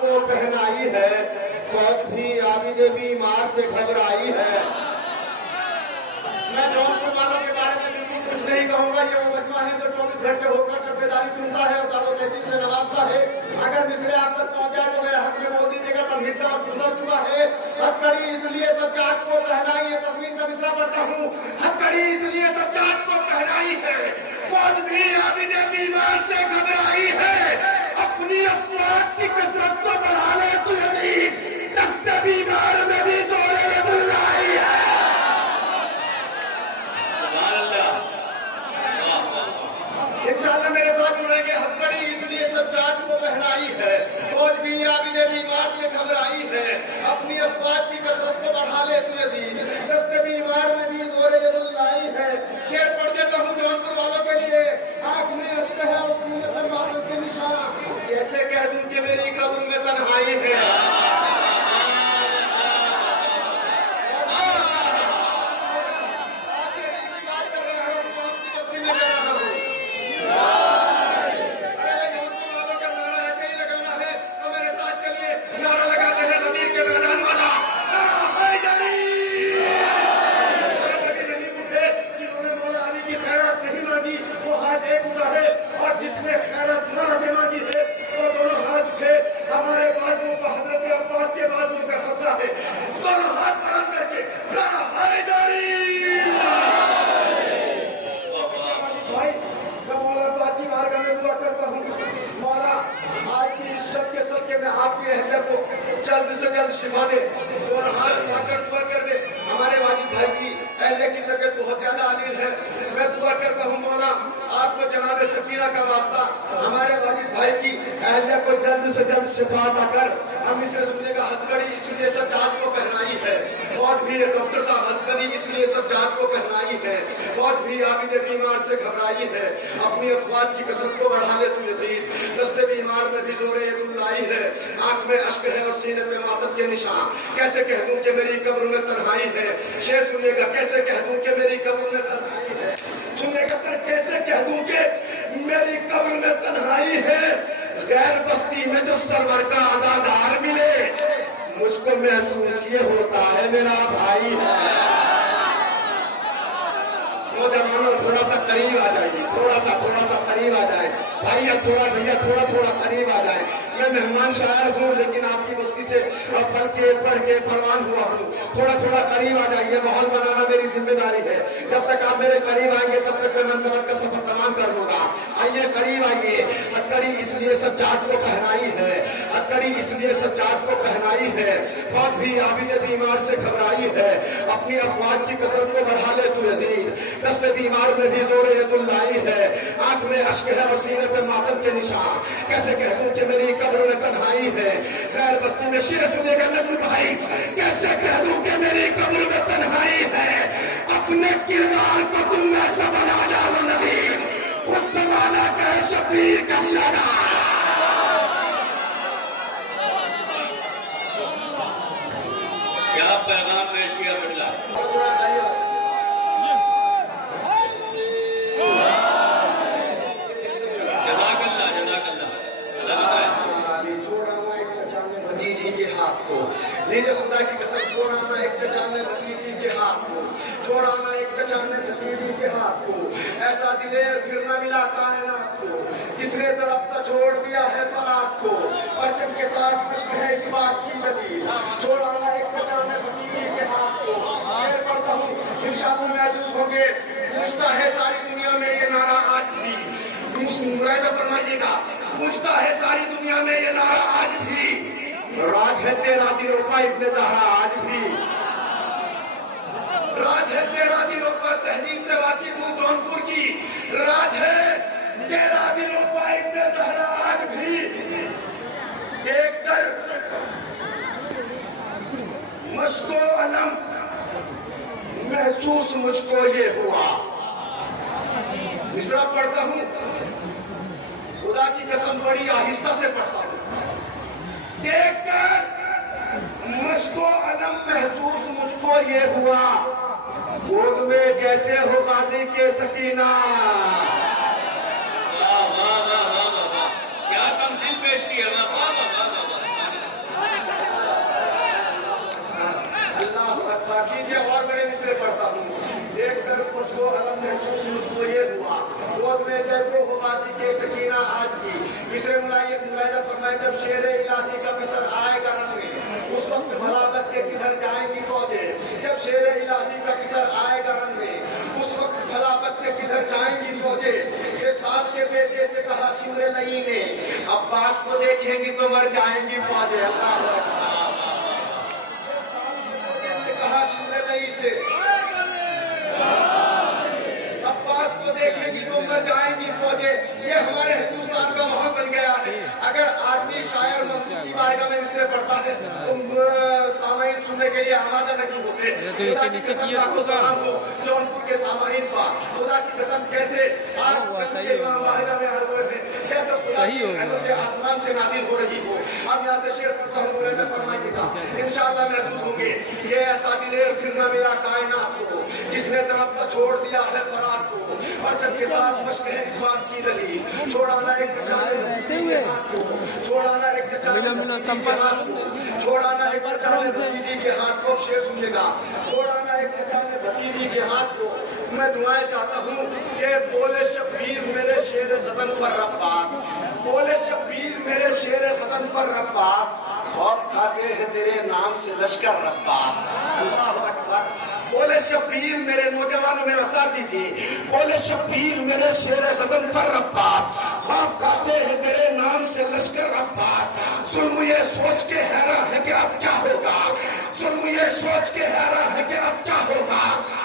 کو پہنائی ہے، فوج بھی عابد بیمار سے گھبرائی ہے۔ میں جونپور والوں کے بارے میں بالکل کچھ نہیں کہوں گا، یہ وہ مجمع ہے جو 24 گھنٹے ہو کر شبیداری سنتا ہے اور داد و تحصیل سے نوازتا ہے۔ اگر مصرے آپ تک پہنچ جائے تو میرے حق میں بول دیجیے گا، تمہید کا وقت گزر چکا ہے۔ ہتکڑی اس لیے سجاد کو پہنائی ہے، تضمین کا مصرع پڑھتا ہوں، ہتکڑی اس لیے سجاد کو پہنائی ہے، فوج بھی عابد بیمار سے گھبرائی ہے، اپنی افواج کی کثرت کو بڑھا لے تو یزید، دست بیمار میں بھی زور ید اللہ ہے۔ انشاءاللہ میرے ساتھ جڑیں گے۔ ہتکڑی اس لیے سجاد کو پہنائی ہے، فوج بھی عابد بیمار سے گھبرائی ہے، اپنی افواج کی کثرت کو بڑھا لے تو یزید، دست بیمار میں بھی زور ید اللہ ہے۔ شعر پڑھ دیتا ہوں جونپور والوں کے لیے، آنکھ میں اشک ہے اور سینے پر ماتم کے نشان، کیسے کہہ دوں کہ میری قبر میں تنہائی ہے۔ جلد سے جلد شفا دے اور ہاتھ اٹھا کر دعا کر دے۔ ہمارے واجد بھائی کی اہلیہ کی طبیعت بہت زیادہ عزیز ہے، میں دعا کرتا ہوں مولا آپ کو جناب سکینہ کا واسطہ ہمارے واجد بھائی کی اہلیہ کو جلد سے جلد شفا عطا کر۔ ہم اس رسولے کا ہتکڑی اس لیے سجاد کو پہنائی ہے، فوج بھی ڈاکٹر صاحب ہتکڑی اس لیے سجاد کو پہنائی ہے، فوج بھی عابد بیمار سے گھبرائی ہے، اپنی افواج کی کثرت کو بڑھا لے تو یزید، دست بیمار میں بھی زور ید اللہ ہے، آنکھ میں اشک ہے اور سینے پہ ماتم کے نشان، کیسے کہہ دوں کہ میری قبر میں تنہائی ہے۔ شعر سنیے گا، کیسے کہہ دوں کہ میری قبر میں تنہائی ہے، سننے کا سر، کیسے کہہ دوں کہ میری قبر میں تنہائی ہے، غیر بستی میں جو سرور کا عزادار ملے، مجھ کو محسوس یہ ہوتا ہے میرا بھائی ہے۔ نوجوانوں تھوڑا سا قریب آ جائیے، تھوڑا سا قریب آ جائے، بھائیہ تھوڑا قریب آ جائے۔ میں مہمان شاعر ہوں لیکن آپ کی بستی سے پڑھ کے پروان ہوا ہوں، تھوڑا قریب آ جائیے، ماحول بنانا میری ذمہ داری ہے۔ جب تک آپ میرے قریب آئیں گے تب تک میں منقبت کا سفر تمام کر لوں گا۔ آئیے قریب آئیے۔ ہتکڑی اس لیے سجاد کو پہنائی ہے، ہتکڑی اس لیے سجاد کو پہنائی ہے، فوج بھی عابد بیمار سے گھبرائی ہے، اپنی افواج کی کثرت کو بڑھا لے تو یزید، دست بیمار میں بھی زور ید اللہ ہے، آنکھ میں اشک ہے اور سینے پہ ماتم کے نشان، کیسے کہہ دوں کہ میری قبر میں تنہائی ہے۔ خیر بستی میں شعر سنے گا نجم بھائی، کیسے کہہ دوں کہ میری قبر میں تنہائی ہے، اپنے کردار کو تم ایسا بنا ڈالو نبی، خود زمانہ کا شبیر کا شہدار۔ کیا پیغام پیش کیا بٹلا؟ لیجے خدا کی قسم، چھوڑانا ایک چچا نے بھتیجی کے ہاتھ کو، چھوڑانا ایک چچا نے بھتیجی کے ہاتھ کو، ایسا دلیر پھر نہ ملا کائنات کو، کس نے درختہ چھوڑ دیا ہے فلات کو، پرچم کے ساتھ عشق ہے اس بات کی دلیل، چھوڑانا ایک چچا نے بھتیجی کے ہاتھ کو۔ شعر پڑھتا ہوں، انشاءاللہ محظوظ ہوں گے۔ گونجتا ہے ساری دنیا میں یہ نعرہ آج بھی، ملاحظہ فرمائیے گا، گونجتا ہے ساری دنیا میں یہ نعرہ آج بھی، راج ہے تیرا دلوپا ابن زہرا آج بھی، راج ہے تیرا دلوپا، تہذیب سے واقف ہوں جونپور کی، راج ہے تیرا دلوپا ابن زہرا آج بھی، دیکھ کر مشق و علم محسوس مجھ کو یہ ہوا۔ مصرع پڑھتا ہوں، خدا کی قسم بڑی آہستہ سے پڑھتا ہوں، دیکھ کر مشق و علم محسوس مجھ کو یہ ہوا، گود میں جیسے ہو غازی کے سکینہ۔ واہ واہ واہ واہ واہ، کیا تمثیل پیش کی ہے، واہ واہ واہ واہ واہ۔ میں جیسے ہو بازی کے سکینہ آج کی مصر ملاحظہ فرمائے جب شیر الہی کا مصر آئے گا رن میں اس وقت بھلا بس کے کدھر جائیں گی فوجیں جب شیر الہی کا مصر آئے گا رن میں اس وقت بھلا بس کے کدھر جائیں گی فوجیں یہ ساتھ کے بیٹے سے کہا شمر نئی نے عباس کو دیکھیں گی تو مر جائیں گی فوجیں اللہ کہا شمر نئی سے عباس کو دیکھیں گی تو مر جائیں گی فوجیں یہ ہمارے ہندوستان کا ماحول بن گیا ہے اگر آدمی شاعر منصور کی بارگاہ میں مصرے پڑھتا ہے تو سامعین سننے کے لیے آمادہ نہیں ہوتے خدا کی قسم لاکھوں سلام ہو جونپور کے سامعین پر خدا کی قسم کیسے آپ کے امام بارگاہ میں آئے ہوئے ہیں کیسے خدا کی رحمت آسمان سے نازل ہو رہی ہو اب یہاں سے شعر پڑھتا ہوں ملاحظہ فرمائیے گا انشاءاللہ محفوظ ہوں گے یہ ایسا دلیر پھر نہ ملا کائنات کو جس نے طرف کا چھوڑ دیا ہے فرات کو پرچم کے ساتھ مشق ہے اس بات کی دلیل چھوڑانا ایک بچانے چھوڑانا ایک چھوڑانا ایک بچانے بھتیجی کے ہاتھ کو شعر سنیے گا چھوڑانا ایک بچانے بھتیجی کے ہاتھ کو میں دعائیں چاہتا ہوں کہ بولے شبیر میرے شیر غزن پر رباس بولے شبیر میرے شیر غزن پر رباس خواب کھاتے ہیں تیرے نام سے لشکر رباس اللہ اکبر بولے شبیر میرے نوجوانوں میرا ساتھ دیجیے بولے شبیر میرے شیر غزن پر رباس خواب کھاتے ہیں تیرے نام سے لشکر رباس ظلم یہ سوچ کے حیران ہے کہ اب کیا ہوگا ظلم یہ سوچ کے حیران ہے کہ اب کیا ہوگا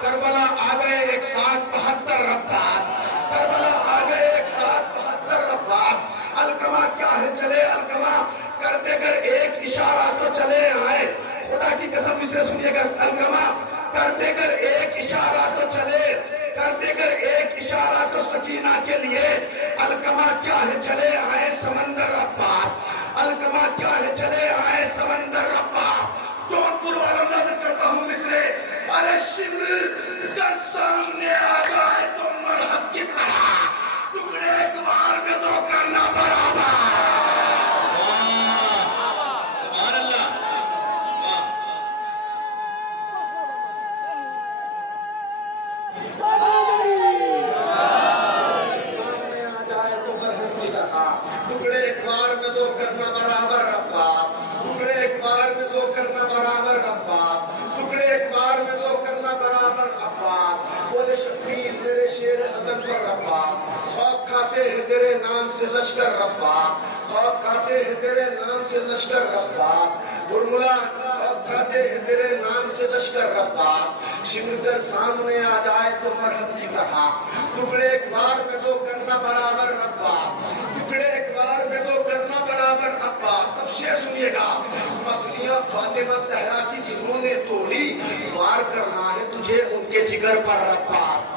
کربلا آ گئے 172 رباس کربلا آ گئے 172 رباس القمہ کیا ہے چلے القمہ کر دے کر ایک اشارہ تو چلے آئے خدا کی قسم اسے سنیے گا القمہ کر دے کر ایک اشارہ تو چلے کر دے کر ایک اشارہ تو سکینہ کے لیے القمہ کیا ہے چلے آئے سمندر رباس القمہ کیا ہے چلے آئے سمندر رباس جونپور والوں نظر کرتا ہوں مصرے ارے شمر در سامنے آ جائے تو مرحب کی طرح ٹکڑے ایک بار میں دو کرنا برابر سبحان اللہ سامنے آ جائے تو مرحب کی طرح ٹکڑے ایک بار میں دو کرنا برابر رباس ٹکڑے ایک بار میں دو کرنا برابر رباس ٹکڑے ایک بار میں دو کرنا برابر عباس بولے شبیر میرے شیر غزن پر رباس خواب کھاتے ہیں تیرے نام سے لشکر رباس خواب کھاتے ہیں تیرے نام سے لشکر رباس برملا خواب کھاتے ہیں تیرے نام سے لشکر رباس شمر در سامنے آ جائے تو مرحب کی طرح ٹکڑے ایک بار میں دو کرنا برابر رباس ٹکڑے ایک بار میں دو کرنا برابر عباس اب شعر سنیے گا مسلیاں فاطمہ زہرا کی جنہوں نے توڑی وار کرنا ہے تجھے ان کے جگر پر رباس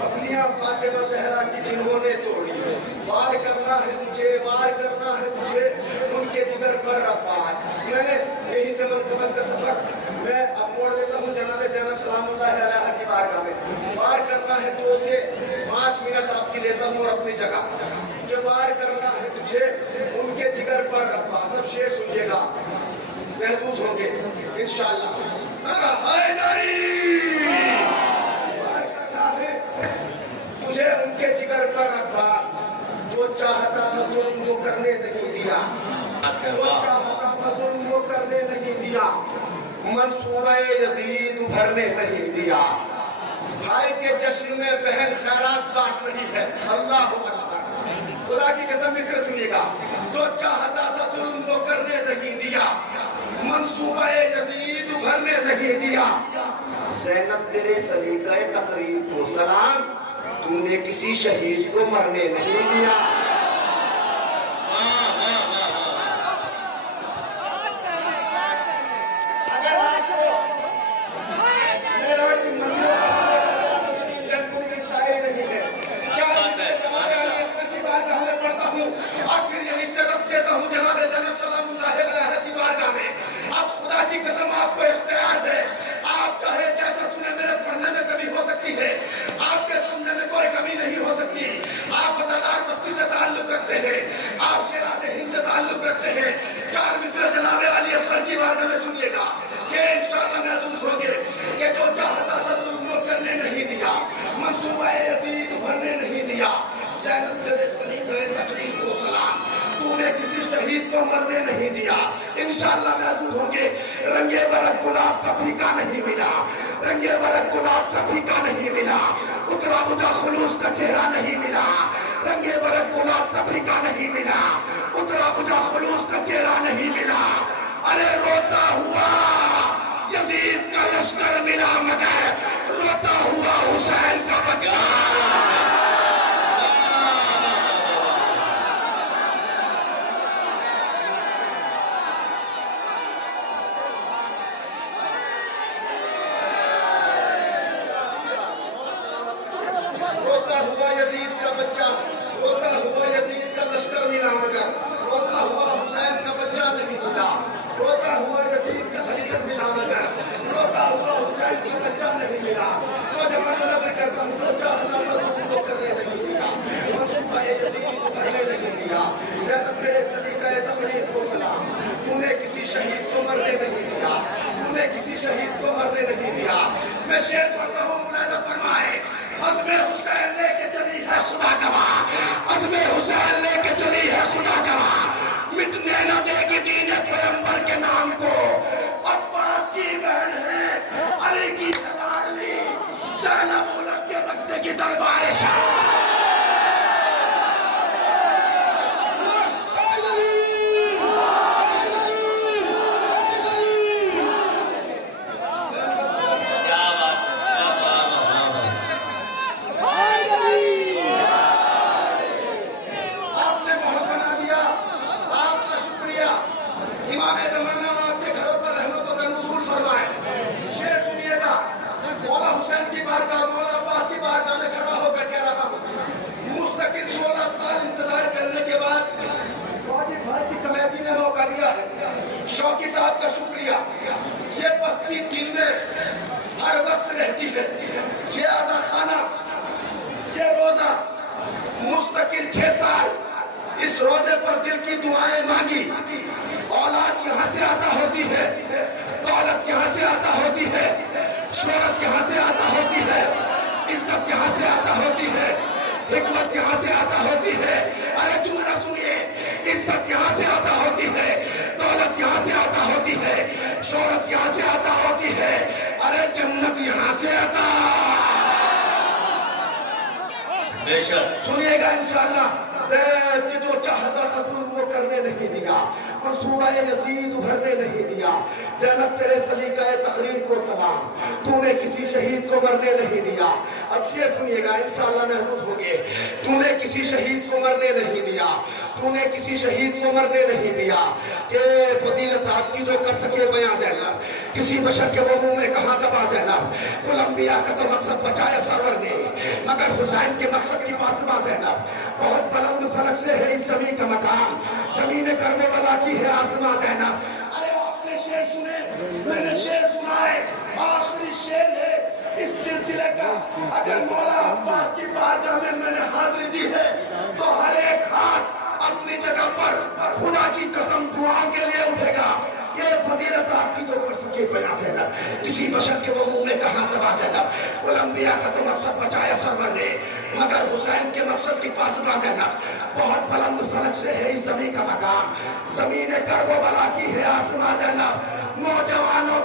مسلیاں فاطمہ زہرا کی جنہوں نے توڑی وار کرنا ہے تجھے وار کرنا ہے تجھے ان کے جگر پر رباس میں نے یہی سے منقبت کا سفر میں اب موڑ دیتا ہوں جناب زینب سلام اللہ علیہ کی بارگاہ میں وار کرنا ہے تو اسے 5 منٹ آپ کی لیتا ہوں اور اپنی جگہ جو وار کرنا ہے تجھے ان کے جگر پر رباس اب شعر سنیے گا محفوظ ہوں گے انشاءاللہ نعرہ حیدری وار کرنا ہے تجھے ان کے جگر پر رباس جو چاہتا تھا ظلم وہ کرنے نہیں دیا جو چاہتا تھا ظلم وہ کرنے نہیں دیا منصوبہ یزید ابھرنے نہیں دیا بھائی کے جشن میں بہن خیرات بانٹ رہی ہے اللہ اکبر خدا کی قسم مصرے سنیے گا جو چاہتا تھا ظلم وہ کرنے نہیں دیا منصوبہ یزید ابھرنے نہیں دیا زینب تیرے سلیقہ تقریب کو سلام تو نے کسی شہید کو مرنے نہیں دیا اگر آپ کو میرا منظور جنپور کی شاعری نہیں ہے کیا کی بارگاہ میں پڑھتا ہوں اور پھر یہیں سے رب دیتا ہوں جناب زینب سلام اللہ علیہ کی بارگاہ میں اب خدا کی قسم آپ کو اختیار ہے آپ چاہے جیسا سنے میرے پڑھنے میں کمی ہو سکتی ہے آپ کے سننے میں کوئی کمی نہیں ہو سکتی آپ 1000 بستی سے شہید کو مرنے نہیں دیا. انشاءاللہ محفوظ ہوں گے. رنگے برگ گلاب کا پھیکا نہیں ملا, رنگے برگ گلاب کا پھیکا نہیں ملا, اترا بجھا خلوص کا چہرہ نہیں ملا, رنگے برگ گلاب کا پھیکا نہیں ملا, اترا بجھا خلوص کا چہرہ نہیں ملا. ارے روتا ہوا یزید کا لشکر ملا, مگر روتا ہوا حسین کا بچہ. روتا ہوا یزید کا بچہ, روتا ہوا یزید کا لشکر ملا, مگر روتا ہوا حسین کا بچہ نہیں ملا. روتا ہوا یزید کا لشکر ملا, مگر روتا ہوا حسین کا بچہ نہیں ملا. نوجوانوں نظر کرتا ہوں, تو چاہتا تو کرنے نہیں دیا, منصوبہ یزید کو بھرنے نہیں دیا. زینب تیرے سلیقہ تقریر کو سلام, تو نے کسی شہید کو مرنے نہیں دیا, تو نے کسی شہید کو مرنے نہیں دیا. میں شعر پڑھتا ہوں, مولانا فرمائے عزم حسین لے کے چلی ہے خدا گواہ, عزم حسین لے کے چلی ہے خدا گواہ, مٹنے نہ دے گی دین پیغمبر کے نام کو. عباس کی بہن ہے, علی کی لاڈلی, زینب الگ کے رکھ دے گی دربار شاہ. امام زمانہ آپ کے گھروں پر رحمتوں کا نزول فرمائے. شعر سنیے گا. مولا حسین کی بارگاہ, مولا عباس کی بارگاہ میں کھڑا ہو کر کہہ رہا ہوں, مستقل 16 سال انتظار کرنے کے بعد واجب بھائی کی کمیٹی نے موقع دیا ہے. شوقی صاحب کا شکریہ. یہ بستی دل میں ہر وقت رہتی ہے. یہ آزا خانہ, یہ روزہ, مستقل 6 سال اس روزے پر دل کی دعائیں مانگی. اولاد یہاں سے عطا ہوتی ہے, دولت یہاں سے عطا ہوتی ہے, شہرت یہاں سے عطا ہوتی ہے, عزت یہاں سے عطا ہوتی ہے, حکمت یہاں سے عطا ہوتی ہے. ارے جملہ سنیے, عزت یہاں سے عطا ہوتی ہے, دولت یہاں سے عطا ہوتی ہے, شہرت یہاں سے عطا ہوتی ہے, ارے جنت یہاں سے عطا. بے شک سنیے گا انشاءاللہ. زید کی جو چاہتا تھا ظلم وہ کرنے نہیں دیا, منصوبہ یزید ابھرنے نہیں دیا. زینب تیرے سلیقہ تقریر کو سلام, تو نے کسی شہید کو مرنے نہیں دیا. اب شعر سنیے گا, انشاءاللہ محفوظ ہوگے. تو نے کسی شہید کو مرنے نہیں دیا, تو نے کسی شہید کو مرنے نہیں دیا. کہ فضیلت آپ کی جو کر سکے بیاں زینب, کسی بشر کے وہ منہ میں کہاں زباں زینب. کل انبیاء کا تو مقصد بچایا سرور نے, مگر حسین کے مقصد کی پاسباں زینب. بہت بلند فلک سے ہے اس زمین کا مقام, زمین کربلا کی ہے آسماں زینب. ارے آپ نے شعر سنے, میں نے شعر سنائے. آخری شعر ہے اس سلسلے کا. اگر مولا عباس کی بارگاہ میں نے حاضری دی ہے, تو ہر ایک ہاتھ اپنی جگہ پر خدا کی قسم دعا کے لیے اٹھے گا. یہ فضیلت آپ کی جو کر سکے بیاں زینب, کسی بشر کے وہ منہ میں کہاں زباں زینب. کل انبیاء کا تو مقصد بچایا سرور نے, مگر حسین کے مقصد کی پاسباں زینب. بہت بلند فلک سے ہے اس زمین کا مقام, زمین کرب و بلا کی ہے آسماں زینب. نوجوانوں